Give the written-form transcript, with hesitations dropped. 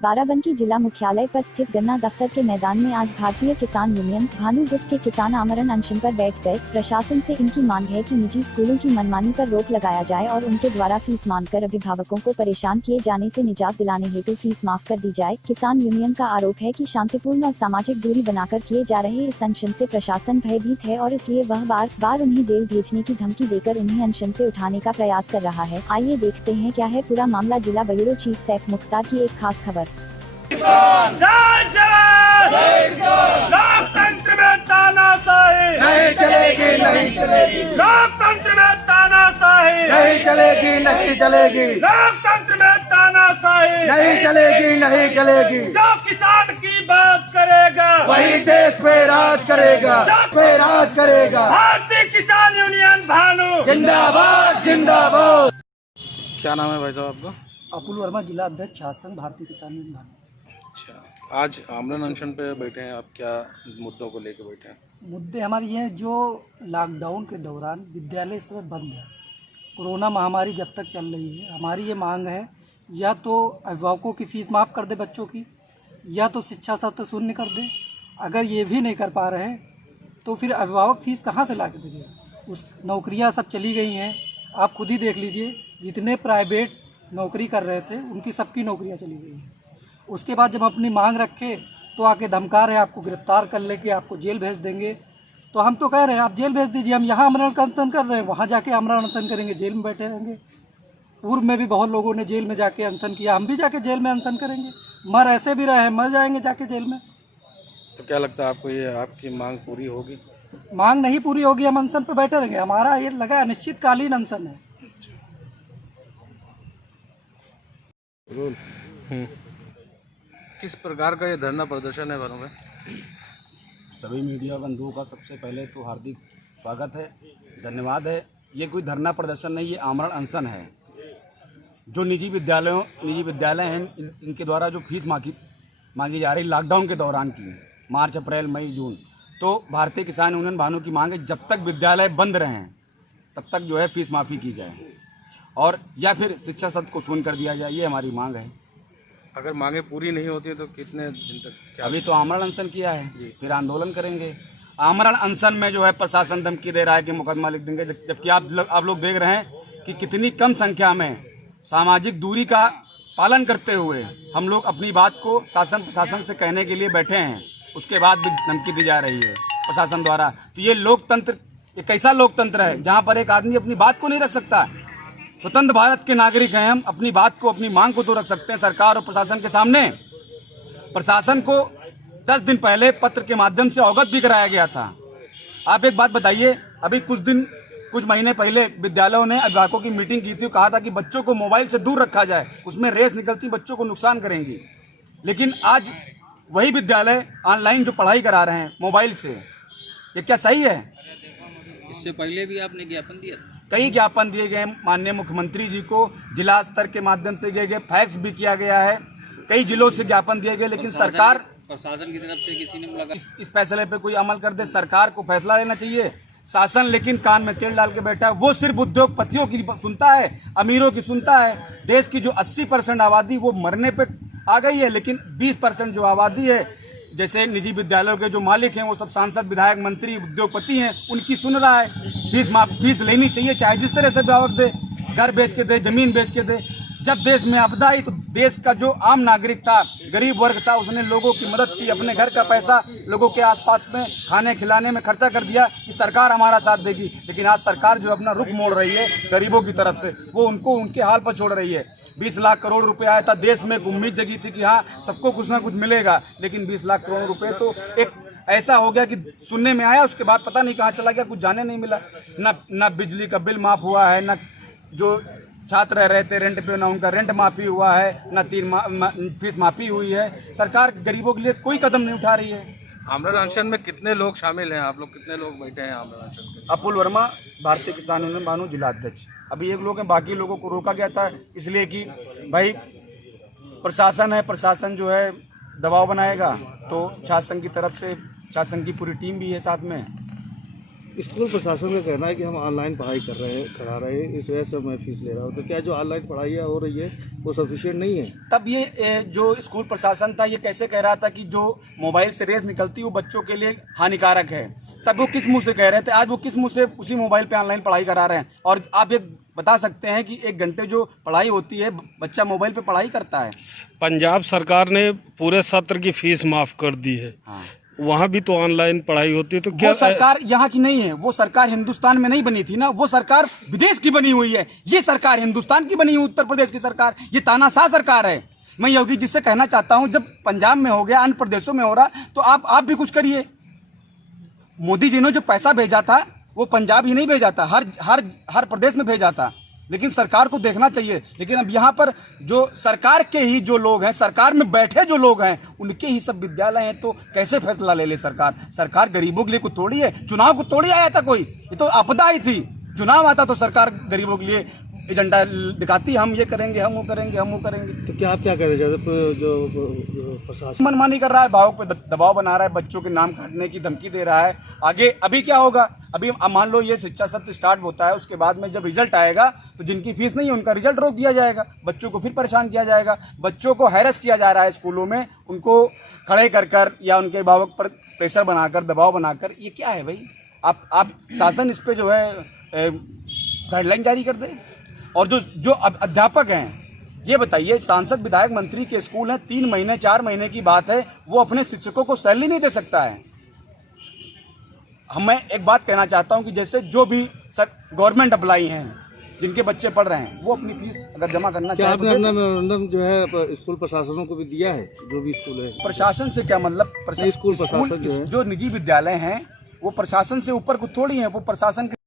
बाराबंकी जिला मुख्यालय पर स्थित गन्ना दफ्तर के मैदान में आज भारतीय किसान यूनियन भानु गुट के किसान आमरण अनशन पर बैठ गए। प्रशासन से इनकी मांग है कि निजी स्कूलों की मनमानी पर रोक लगाया जाए और उनके द्वारा फीस मांगकर अभिभावकों को परेशान किए जाने से निजात दिलाने हेतु फीस माफ कर दी जाए। किसान यूनियन का आरोप है कि शांतिपूर्ण और सामाजिक दूरी बनाकर किए जा रहे इस अनशन से प्रशासन भयभीत है और इसलिए वह बार बार उन्हें जेल भेजने की धमकी देकर उन्हें अनशन से उठाने का प्रयास कर रहा है। आइए देखते हैं क्या है पूरा मामला। जिला ब्यूरो चीफ सैफ मुख्तार की एक खास खबर। लोकतंत्र में तानाशाही नहीं चलेगी, नहीं चलेगी, लोकतंत्र में तानाशाही नहीं चलेगी, नहीं चलेगी, लोकतंत्र में तानाशाही नहीं चलेगी, नहीं चलेगी। जो किसान की बात करेगा वही देश पे राज करेगा, पे राज करेगा। भारतीय किसान यूनियन भानु जिंदाबाद, जिंदाबाद। क्या नाम है भाई साहब आपका? अपुल वर्मा, जिला अध्यक्ष शासन भारतीय किसान यूनियन भारत। अच्छा, आज आमरण अनशन पे बैठे हैं आप, क्या मुद्दों को लेकर बैठे हैं? मुद्दे हमारे ये हैं, जो लॉकडाउन के दौरान विद्यालय इस समय बंद है, कोरोना महामारी जब तक चल रही है, हमारी ये मांग है या तो अभिभावकों की फ़ीस माफ़ कर दे बच्चों की, या तो शिक्षा सत्र शून्य कर दे। अगर ये भी नहीं कर पा रहे तो फिर अभिभावक फ़ीस कहाँ से ला के देंगे? उस नौकरियाँ सब चली गई हैं, आप खुद ही देख लीजिए, जितने प्राइवेट नौकरी कर रहे थे उनकी सबकी नौकरियाँ चली गई हैं। उसके बाद जब अपनी मांग रखे तो आके धमका रहे, आपको गिरफ्तार कर लेके आपको जेल भेज देंगे। तो हम तो कह रहे हैं आप जेल भेज दीजिए, हम यहाँ आमरण अनशन कर रहे हैं, वहाँ जाके आमरण अनशन करेंगे, जेल में बैठे रहेंगे। पूर्व में भी बहुत लोगों ने जेल में जाके अनशन किया, हम भी जाके जेल में अनशन करेंगे। मर ऐसे भी रहे हैं, मर जाएंगे जाके जेल में। तो क्या लगता है आपको, ये आपकी मांग पूरी होगी? मांग नहीं पूरी होगी, हम अनशन पर बैठे रहेंगे। हमारा ये लगा अनिश्चितकालीन अनशन है। किस प्रकार का ये धरना प्रदर्शन है भानु में? सभी मीडिया बंधुओं का सबसे पहले तो हार्दिक स्वागत है, धन्यवाद है। ये कोई धरना प्रदर्शन नहीं, ये आमरण अनशन है। जो निजी विद्यालय हैं, इनके द्वारा जो फीस मांगी जा रही लॉकडाउन के दौरान की, मार्च, अप्रैल, मई, जून, तो भारतीय किसान यूनियन भानु की मांग है जब तक विद्यालय बंद रहें तब तक जो है फीस माफ़ी की जाए और या फिर शिक्षा सत्र को शून्य कर दिया जाए, ये हमारी मांग है। अगर मांगे पूरी नहीं होती तो कितने दिन तक क्या? अभी तो आमरण अनशन किया है, फिर आंदोलन करेंगे। आमरण अनशन में जो है प्रशासन धमकी दे रहा है कि मुकदमा लिख देंगे, जबकि आप लोग देख रहे हैं कि कितनी कम संख्या में सामाजिक दूरी का पालन करते हुए हम लोग अपनी बात को प्रशासन से कहने के लिए बैठे हैं, उसके बाद भी धमकी दी जा रही है प्रशासन द्वारा। तो ये लोकतंत्र, ये कैसा लोकतंत्र है जहाँ पर एक आदमी अपनी बात को नहीं रख सकता? स्वतंत्र भारत के नागरिक हैं हम, अपनी बात को, अपनी मांग को तो रख सकते हैं सरकार और प्रशासन के सामने। प्रशासन को 10 दिन पहले पत्र के माध्यम से अवगत भी कराया गया था। आप एक बात बताइए, अभी कुछ महीने पहले विद्यालयों ने अभिभावकों की मीटिंग की थी, कहा था कि बच्चों को मोबाइल से दूर रखा जाए, उसमें रेस निकलती बच्चों को नुकसान करेंगी। लेकिन आज वही विद्यालय ऑनलाइन जो पढ़ाई करा रहे हैं मोबाइल से, ये क्या सही है? इससे पहले भी आपने ज्ञापन दिया था? कई ज्ञापन दिए गए माननीय मुख्यमंत्री जी को, जिला स्तर के माध्यम से दिए गए, फैक्स भी किया गया है, कई जिलों से ज्ञापन दिए गए, लेकिन सरकार प्रशासन की तरफ से किसी ने मुलाकात इस फैसले पे कोई अमल कर दे। सरकार को फैसला लेना चाहिए। शासन लेकिन कान में तेल डाल के बैठा है, वो सिर्फ उद्योगपतियों की सुनता है, अमीरों की सुनता है। देश की जो 80% आबादी वो मरने पे आ गई है, लेकिन 20% जो आबादी है, जैसे निजी विद्यालयों के जो मालिक हैं, वो सब सांसद, विधायक, मंत्री, उद्योगपति हैं, उनकी सुन रहा है। फीस लेनी चाहिए, चाहे जिस तरह से अभिभावक दे, घर बेच के दे, जमीन बेच के दे। जब देश में आपदा आई तो देश का जो आम नागरिक था, गरीब वर्ग था, उसने लोगों की मदद की, अपने घर का पैसा लोगों के आसपास में खाने खिलाने में खर्चा कर दिया कि सरकार हमारा साथ देगी। लेकिन आज सरकार जो अपना रुख मोड़ रही है गरीबों की तरफ से, वो उनको उनके हाल पर छोड़ रही है। 20 लाख करोड़ रुपए आया था, देश में एक उम्मीद जगी थी कि हाँ सबको कुछ ना कुछ मिलेगा, लेकिन 20 लाख करोड़ रुपए तो एक ऐसा हो गया कि सुनने में आया, उसके बाद पता नहीं कहाँ चला गया, कुछ जाने नहीं मिला। न बिजली का बिल माफ हुआ है, न जो छात्र रह रहे थे रेंट पे, ना उनका रेंट माफी हुआ है, ना 3 फीस माफी हुई है। सरकार गरीबों के लिए कोई कदम नहीं उठा रही है। आमरण अनशन में कितने लोग शामिल हैं? आप लोग कितने लोग बैठे हैं आमरण अनशन के? अपुल वर्मा, भारतीय किसान यूनियन भानु, जिला अध्यक्ष। अभी एक लोग हैं, बाकी लोगों को रोका गया था इसलिए कि भाई प्रशासन है, प्रशासन जो है दबाव बनाएगा, तो शासन की तरफ से, शासन की पूरी टीम भी है साथ में, स्कूल प्रशासन का कहना है कि हम ऑनलाइन पढ़ाई करा रहे हैं, इस वजह से मैं फीस ले रहा हूँ। तो क्या जो ऑनलाइन पढ़ाई हो रही है वो सफिशिएंट नहीं है? तब ये जो स्कूल प्रशासन था ये कैसे कह रहा था कि जो मोबाइल से रेस निकलती है वो बच्चों के लिए हानिकारक है? तब वो किस मुंह से कह रहे थे? आज वो किस मुंह से उसी मोबाइल पे ऑनलाइन पढ़ाई करा रहे हैं? और आप ये बता सकते हैं कि 1 घंटे जो पढ़ाई होती है बच्चा मोबाइल पे पढ़ाई करता है। पंजाब सरकार ने पूरे सत्र की फीस माफ कर दी है। हाँ। वहाँ भी तो ऑनलाइन पढ़ाई होती है, तो क्या वो सरकार यहाँ की नहीं है, वो सरकार हिंदुस्तान में नहीं बनी थी ना, वो सरकार विदेश की बनी हुई है। ये सरकार हिंदुस्तान की बनी हुई, उत्तर प्रदेश की सरकार, ये तानाशाह सरकार है। मैं योगी जी से कहना चाहता हूँ, जब पंजाब में हो गया, अन्य प्रदेशों में हो रहा, तो आप भी कुछ करिए। मोदी जी ने जो पैसा भेजा था वो पंजाब ही नहीं भेजा था, हर प्रदेश में भेजा था। लेकिन सरकार को देखना चाहिए। लेकिन अब यहाँ पर जो सरकार के ही जो लोग हैं, सरकार में बैठे जो लोग हैं, उनके ही सब विद्यालय हैं, तो कैसे फैसला ले ले सरकार? सरकार गरीबों के लिए कुछ थोड़ी है, चुनाव को थोड़ी आया था कोई, ये तो आपदा ही थी। चुनाव आता तो सरकार गरीबों के लिए एजेंडा दिखाती, हम ये करेंगे, हम वो करेंगे, हम वो करेंगे। तो क्या आप क्या करें जो प्रशासन मनमानी कर रहा है, भावों पे दबाव बना रहा है, बच्चों के नाम काटने की धमकी दे रहा है। आगे अभी क्या होगा? अभी मान लो ये शिक्षा सत्र स्टार्ट होता है, उसके बाद में जब रिजल्ट आएगा तो जिनकी फीस नहीं है उनका रिजल्ट रोक दिया जाएगा, बच्चों को फिर परेशान किया जाएगा। बच्चों को हैरेस किया जा रहा है स्कूलों में, उनको खड़े कर या उनके अभिभावक पर प्रेशर बनाकर, दबाव बनाकर। ये क्या है भाई? आप शासन इस पे जो है गाइडलाइन जारी कर दे। और जो अध्यापक हैं, ये बताइए, सांसद विधायक मंत्री के स्कूल हैं, 3 महीने 4 महीने की बात है, वो अपने शिक्षकों को सैलरी नहीं दे सकता है। मैं एक बात कहना चाहता हूं कि जैसे जो भी गवर्नमेंट एम्प्लॉई हैं जिनके बच्चे पढ़ रहे हैं, वो अपनी फीस अगर जमा करना क्या चाहे आपने अपना मेमोरेंडम जो है स्कूल प्रशासनों को भी दिया है? जो भी स्कूल है, प्रशासन से क्या मतलब? स्कूल प्रशासन जो निजी विद्यालय हैं वो प्रशासन से ऊपर को थोड़ी है, वो प्रशासन